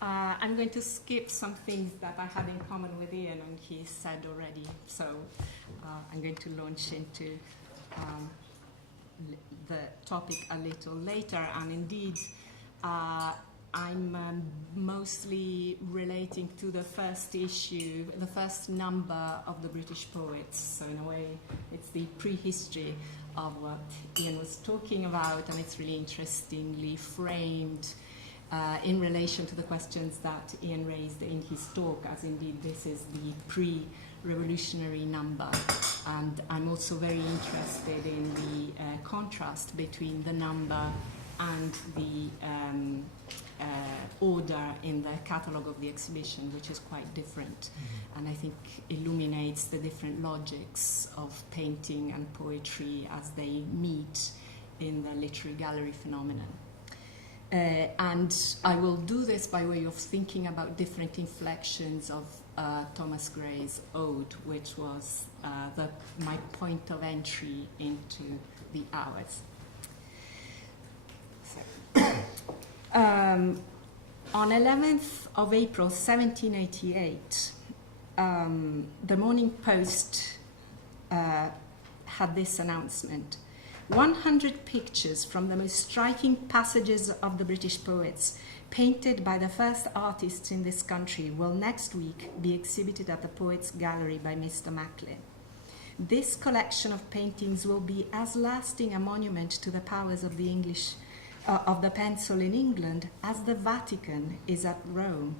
I'm going to skip some things that I had in common with Ian and he said already. So I'm going to launch into the topic a little later. And indeed, I'm mostly relating to the first issue, the first number of the British Poets. So in a way, it's the prehistory of what Ian was talking about, and it's really interestingly framed in relation to the questions that Ian raised in his talk, as indeed this is the pre-revolutionary number. And I'm also very interested in the contrast between the number and the order in the catalogue of the exhibition, which is quite different, and I think illuminates the different logics of painting and poetry as they meet in the literary gallery phenomenon. And I will do this by way of thinking about different inflections of Thomas Gray's ode, which was my point of entry into the hours. On 11th of April 1788, the Morning Post had this announcement: 100 pictures from the most striking passages of the British poets, painted by the first artists in this country, will next week be exhibited at the Poets' Gallery by Mr. Macklin. This collection of paintings will be as lasting a monument to the powers of the of the pencil in England as the Vatican is at Rome,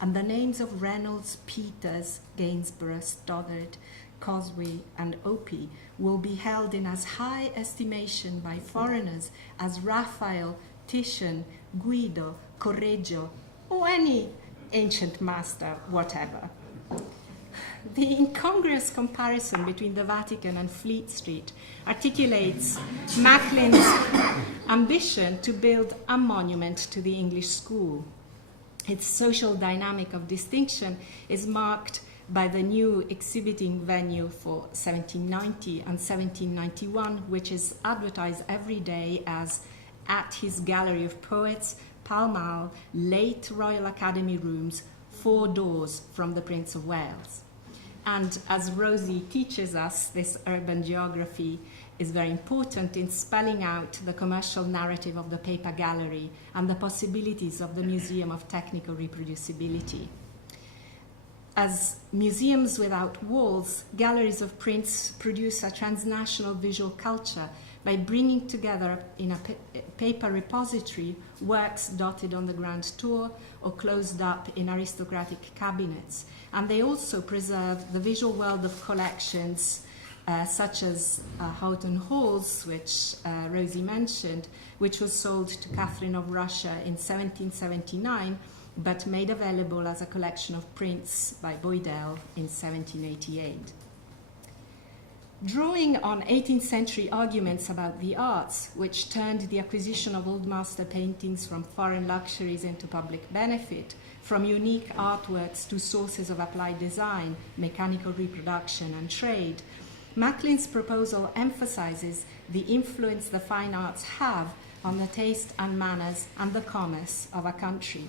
and the names of Reynolds, Peters, Gainsborough, Stoddard, Cosway, and Opie will be held in as high estimation by foreigners as Raphael, Titian, Guido, Correggio, or any ancient master whatever. The incongruous comparison between the Vatican and Fleet Street articulates Macklin's ambition to build a monument to the English school. Its social dynamic of distinction is marked by the new exhibiting venue for 1790 and 1791, which is advertised every day as at his Gallery of Poets, Pall Mall, late Royal Academy Rooms, 4 doors from the Prince of Wales. And as Rosie teaches us, this urban geography is very important in spelling out the commercial narrative of the paper gallery and the possibilities of the Museum of Technical Reproducibility. As museums without walls, galleries of prints produce a transnational visual culture by bringing together in a paper repository works dotted on the grand tour or closed up in aristocratic cabinets. And they also preserve the visual world of collections such as Houghton Hall's, which Rosie mentioned, which was sold to Catherine of Russia in 1779, but made available as a collection of prints by Boydell in 1788. Drawing on 18th century arguments about the arts, which turned the acquisition of old master paintings from foreign luxuries into public benefit, from unique artworks to sources of applied design, mechanical reproduction, and trade, Macklin's proposal emphasizes the influence the fine arts have on the taste and manners and the commerce of a country.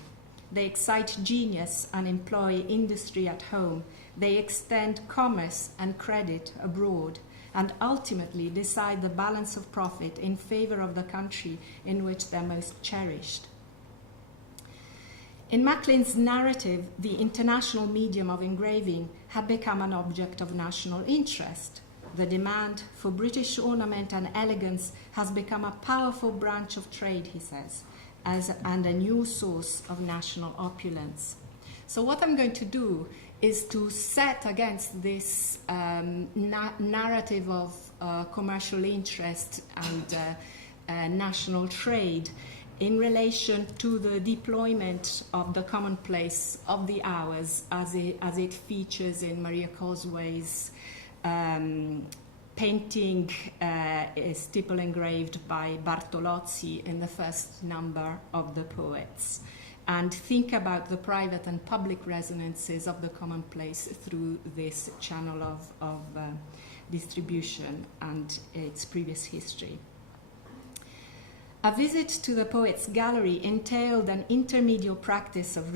They excite genius and employ industry at home. They extend commerce and credit abroad, and ultimately decide the balance of profit in favor of the country in which they're most cherished. In Macklin's narrative, the international medium of engraving had become an object of national interest. The demand for British ornament and elegance has become a powerful branch of trade, he says, and a new source of national opulence. So what I'm going to do is to set against this narrative of commercial interest and national trade in relation to the deployment of the commonplace of the hours as it features in Maria Cosway's painting stipple engraved by Bartolozzi in the first number of the Poets, and think about the private and public resonances of the commonplace through this channel of distribution and its previous history. A visit to the Poets' Gallery entailed an intermediate practice of